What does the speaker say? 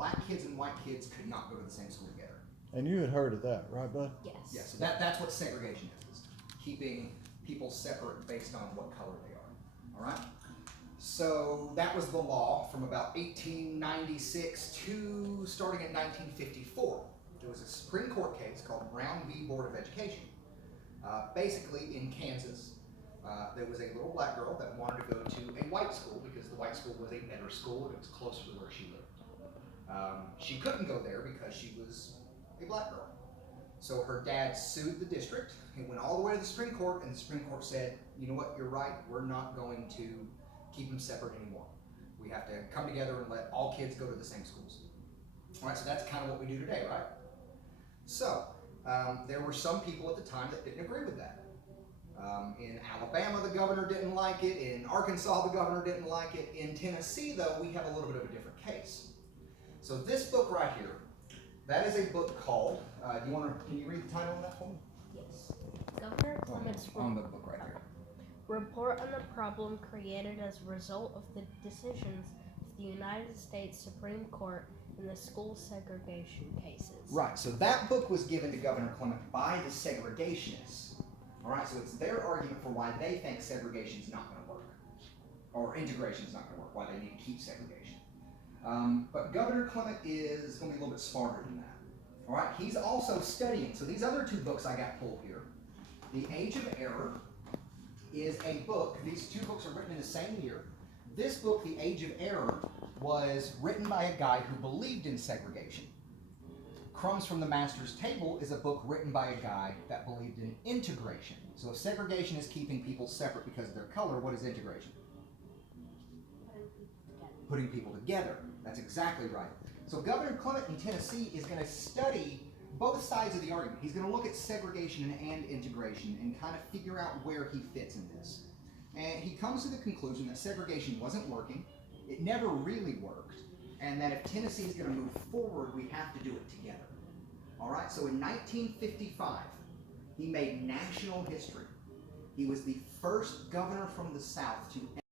black kids and white kids could not go to the same school together. And you had heard of that, right, bud? Yes. Yeah, so that's what segregation is keeping people separate based on what color they are. All right? So that was the law from about 1896 to starting in 1954. There was a Supreme Court case called Brown v. Board of Education. Basically, in Kansas, there was a little black girl that wanted to go to a white school because the white school was a better school and it was closer to where she lived. She couldn't go there because she was a black girl. So her dad sued the district. It went all the way to the Supreme Court, and the Supreme Court said, you know what, you're right, we're not going to keep them separate anymore. We have to come together and let all kids go to the same schools. All right, so that's kind of what we do today, right? So, there were some people at the time that didn't agree with that. In Alabama, the governor didn't like it. In Arkansas, the governor didn't like it. In Tennessee, though, we have a little bit of a different case. So this book right here, that is a book called, can you read the title of that for me? Yes. Governor Clement's on the book right here. Report on the problem created as a result of the decisions of the United States Supreme Court in the school segregation cases. Right, so that book was given to Governor Clement by the segregationists. All right, so it's their argument for why they think segregation is not going to work, or integration is not going to work, why they need to keep segregation. But Governor Clement is going to be a little bit smarter than that. All right, he's also studying. So these other two books I got pulled here, The Age of Error is a book. These two books are written in the same year. This book, The Age of Error, was written by a guy who believed in segregation. Crumbs from the Master's Table is a book written by a guy that believed in integration. So if segregation is keeping people separate because of their color, what is integration? Putting people together. That's exactly right. So Governor Clement in Tennessee is going to study both sides of the argument. He's going to look at segregation and integration and kind of figure out where he fits in this. And he comes to the conclusion that segregation wasn't working, it never really worked, and that if Tennessee is going to move forward, we have to do it together. All right, so in 1955, he made national history. He was the first governor from the South to